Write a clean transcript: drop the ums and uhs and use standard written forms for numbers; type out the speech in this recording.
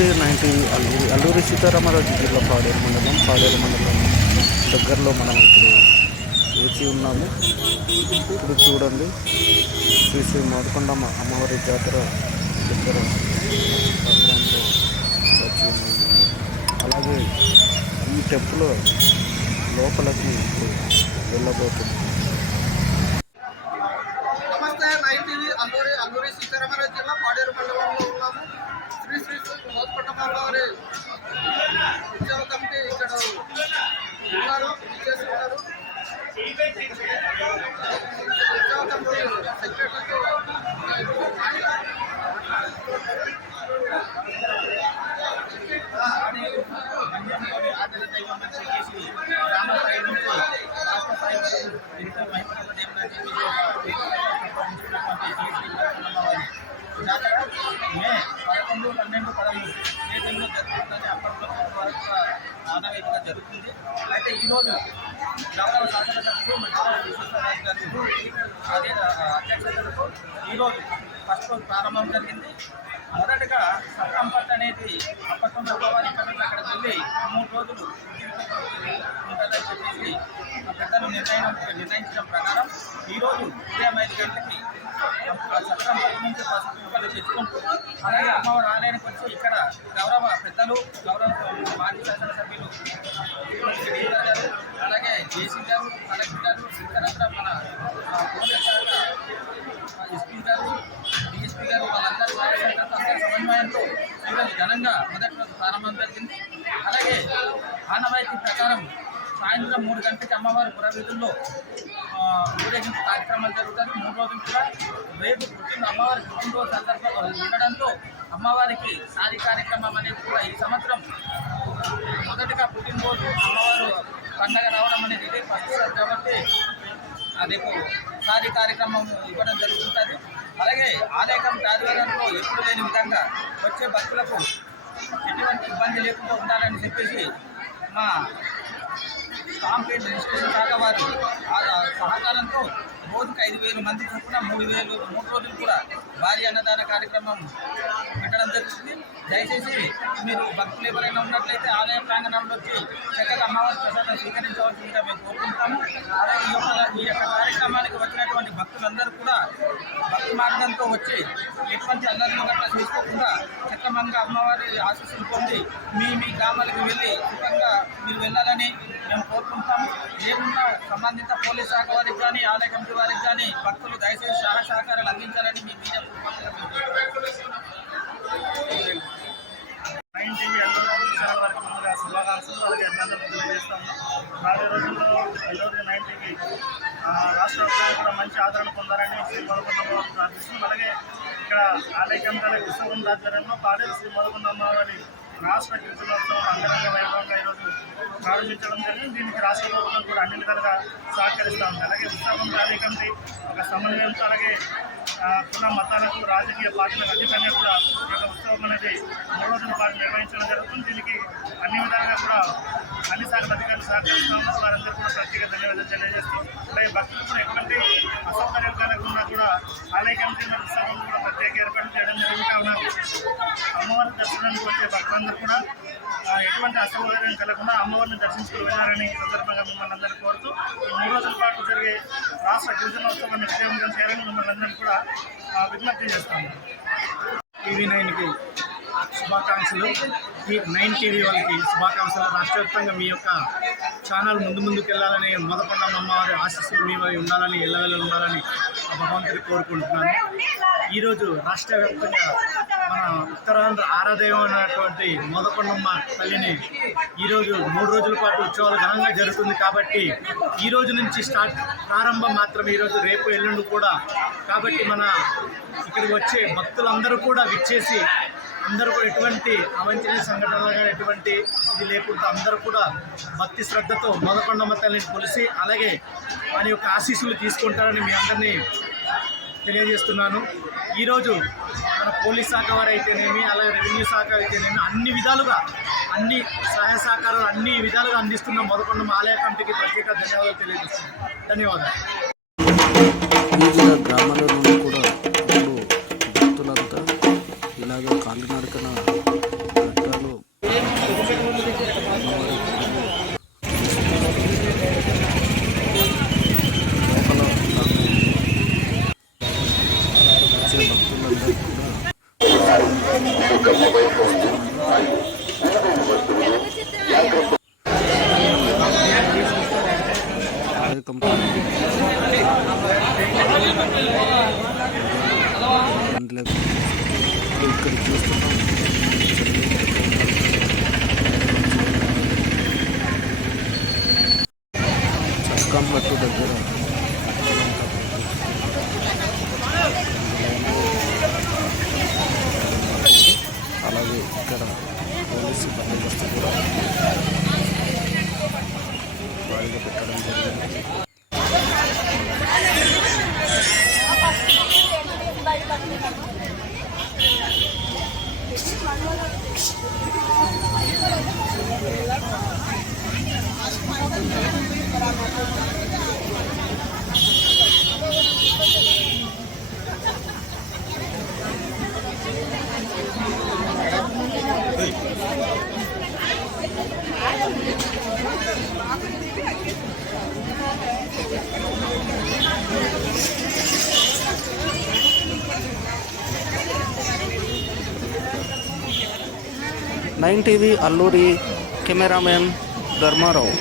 90 అల్లూరి సీతారామరాజు జిల్లా పాడేరు మండలం దగ్గరలో మనం ఇప్పుడు వేచి ఉన్నాము. ఇప్పుడు చూడండి, శ్రీ మోదకొండమ్మ అమ్మవారి జాతర దగ్గర ప్రాంగణంలో వచ్చి ఉన్నాము. అలాగే ఈ టెంపుల్ లోపలికి ఇప్పుడు వెళ్ళబోతుంది. నమస్తే, అల్లూరి సీతారామరాజు జిల్లా పాడేరు మండలంలో ఉన్నాము. శ్రీ మోదకొండమ్మ అమ్మవారి ఉత్సవ కమిటీ ఇక్కడ ఉన్నారు, చేస్తున్నారు. ఉత్సవ కమిటీ సెక్రటరీతో జాతర మే 11, 12, 13 తేదీల్లో జరుగుతుందని అప్పట్లో ఆనవాయితీగా జరుగుతుంది. అయితే ఈరోజు గౌరవ శాసనసభ్యులు మంచిగా విశ్వేశ్వరరాజు గారి అధ్యక్షతతో ఈరోజు ఫస్ట్ రోజు ప్రారంభం జరిగింది. మొదటగా సత్రంపట్ అనేది అప్పట్లో అమ్మవారి ఇక్కడ నుంచి అక్కడికి వెళ్ళి 3 రోజులు ఉంటుందని చెప్పేసి పెద్దలు నిర్ణయించడం ప్రకారం ఈరోజు ఉదయం 5 గంటలకి సత్రంపట్ నుంచి పసుపు కుంకాలు తెచ్చుకుంటూ అలాగే అమ్మవారి ఆలయానికి వచ్చి ఇక్కడ గౌరవ పెద్దలు, గౌరవ మాజీ శాసనసభ్యులు గారు, అలాగే జేసీ గారు, కలెక్టర్ గారు, ఇతరత్ర మన పోలీస్ శాఖ ఎస్పీ గారు, డిఎస్పీ గారు, వాళ్ళందరూ అందరి సమన్వయంతో ఈరోజు ఘనంగా మొదటి రోజు ప్రారంభం జరిగింది. అలాగే ఆనవాయితీ ప్రకారం సాయంత్రం 3 గంటలకి అమ్మవారి పురవీధుల్లో ఊరేగింపు కార్యక్రమాలు జరుగుతాయి. 3 రోజులు కూడా రేపు అమ్మవారి పుట్టినరోజు సందర్భంగా ఉండడంతో అమ్మవారికి సారీ కార్యక్రమం అనేది కూడా ఈ సంవత్సరం మొదటిగా పుట్టినరోజు అమ్మవారు పండగ రావడం అనేది ఇదే ఫస్ట్ సార్ కాబట్టి రేపు సారీ కార్యక్రమం ఇవ్వడం జరుగుతుంది. అలాగే ఆలయ కమిటీ ఆధ్వర్యంలో ఎప్పుడు లేని విధంగా వచ్చే భక్తులకు ఎటువంటి ఇబ్బంది లేకుండా ఉండాలని చెప్పేసి మా కాంప్లైంట్ రిజిస్ట్రేషన్ శాఖ వారి సహకారంతో రోజుకి 5,000 మంది చొప్పున 3 రోజులు కూడా భారీ అన్నదాన కార్యక్రమం పెట్టడం జరుగుతుంది. దయచేసి మీరు భక్తులు ఎవరైనా ఉన్నట్లయితే ఆలయ ప్రాంగణంలో వచ్చి చక్కగా అమ్మవారి ప్రసాదం స్వీకరించవలసిందిగా మేము కోరుకుంటాము. అలాగే ఈ యొక్క కార్యక్రమానికి వచ్చినటువంటి భక్తులందరూ కూడా భక్తి మార్గంతో వచ్చి ఎటువంటి అల్లర్లు గట్రా చేసుకోకుండా చక్కమంగా అమ్మవారి ఆశీస్సులు పొంది మీ గ్రామాలకు వెళ్ళి సుఖంగా మీరు వెళ్ళాలని మేము కోరుకుంటాము. ఏమున్నా సంబంధిత పోలీస్ శాఖ వారికి కానీ ఆలయ కమిటీ వారికి కానీ భక్తులు దయచేసి సహకారాలు అందించాలని మీ మీద ముందుగా శుభాకాంక్షలు అలాగే అభినందనలు తెలియజేస్తాము. రాబోయే రోజుల్లో అల్లూరి 90కి రాష్ట్ర వ్యాప్తంగా కూడా మంచి ఆదరణ పొందాలని శ్రీ మోదకొండమ్మ ప్రార్థిస్తున్నాం. అలాగే ఇక్కడ ఆలయ కమిటీల ఉత్సవం ఆధ్వర్యంలో పాడేరు శ్రీ మోదకొండమ్మ వారి రాష్ట్ర గిరిజనోత్సవం అంగరంగ వైభవంగా ఈరోజు ప్రారంభించడం జరిగింది. దీనికి రాష్ట్ర ప్రభుత్వం కూడా అన్ని విధాలుగా సహకరిస్తూ ఉంది. అలాగే ఉత్సవం ఆలయ కమిటీ ఒక సమన్వయంతో అలాగే కుల మతాలకు రాజకీయ పార్టీలకు అధికంగా కూడా ఈ యొక్క ఉత్సవం అనేది 3 రోజుల పాటు నిర్వహించడం జరుగుతుంది. దీనికి అన్ని విధాలుగా కూడా అన్ని శాఖల అధికారులు సహకరిస్తూ ఉన్నారు. వారందరూ కూడా ప్రత్యేక ధన్యవాదాలు తెలియజేస్తూ అలాగే భక్తులు కూడా ఎటువంటి అసౌకర్యం కలగకుండా కూడా ఆలయ కమిటీ ఉత్సవం కూడా ప్రత్యేక ఏర్పాటు చేయడం జరుగుతూ ఉన్నారు. అమ్మవారి దర్శనానికి వచ్చే భక్తులందరూ కూడా ఎటువంటి అసౌకర్యం కలగకుండా అమ్మవారిని దర్శించుకుని వెళ్ళాలని సందర్భంగా మిమ్మల్ని అందరూ కోరుతూ ఈ 3 రోజుల పాటు జరిగే రాష్ట్ర గిరిజనోత్సవాన్ని విజయవంతం చేయాలని మిమ్మల్ని అందరినీ కూడా విజ్ఞప్తి చేస్తాము. TV9కి శుభాకాంక్షలు. ఈ 9 TV వాళ్ళకి శుభాకాంక్షలు. రాష్ట్ర వ్యాప్తంగా మీ యొక్క ఛానల్ ముందుకు వెళ్ళాలని, మోదకొండమ్మ అమ్మవారి ఆశీస్సులు మీ ఉండాలని, ఎల్లవెల్ల ఉండాలని భగవంతుడి కోరుకుంటున్నాను. ఈరోజు రాష్ట్ర వ్యాప్తంగా మన ఉత్తరాంధ్ర ఆరాధయం అయినటువంటి మోదకొండమ్మ తల్లిని ఈరోజు 3 రోజుల పాటు ఉత్సవాలు ఘనంగా జరుగుతుంది. కాబట్టి ఈ రోజు నుంచి ప్రారంభం మాత్రమే, ఈరోజు రేపు ఎల్లుండి కూడా. కాబట్టి మన ఇక్కడికి వచ్చే భక్తులందరూ కూడా విచ్చేసి అందరూ కూడా ఎటువంటి అవాంఛనీయ సంఘటనలు కానీ ఎటువంటి ఇది లేకుండా అందరూ కూడా భక్తి శ్రద్ధతో మోదకొండమ్మ తల్లిని కొలిసి అలాగే మన యొక్క ఆశీస్సులు తీసుకుంటారని మీ అందరినీ తెలియజేస్తున్నాను. ఈరోజు మన పోలీస్ శాఖ వారు అయితేనేమి అలాగే రెవెన్యూ శాఖ అయితేనేమి అన్ని విధాలుగా అన్ని సహాయ సహకారాలు అన్ని విధాలుగా అందిస్తున్న మోదకొండమ్మ ఆలయ కమిటీకి ప్రత్యేక ధన్యవాదాలు తెలియజేస్తున్నాను. ధన్యవాదాలు. వివిధ గ్రామాల నుండి కూడా ఇప్పుడు భక్తులంతా ఇలాగ కాలినడకన అదే కంపెనీ అందులో ఇక్కడ చూస్తున్నాం చక్కంపట్టు దగ్గర అలాగే ఇక్కడ పోలీసు బందోబస్తు కూడా భారీగా పెట్టడం జరిగింది. Nine TV Alluri cameraman Dharmarao.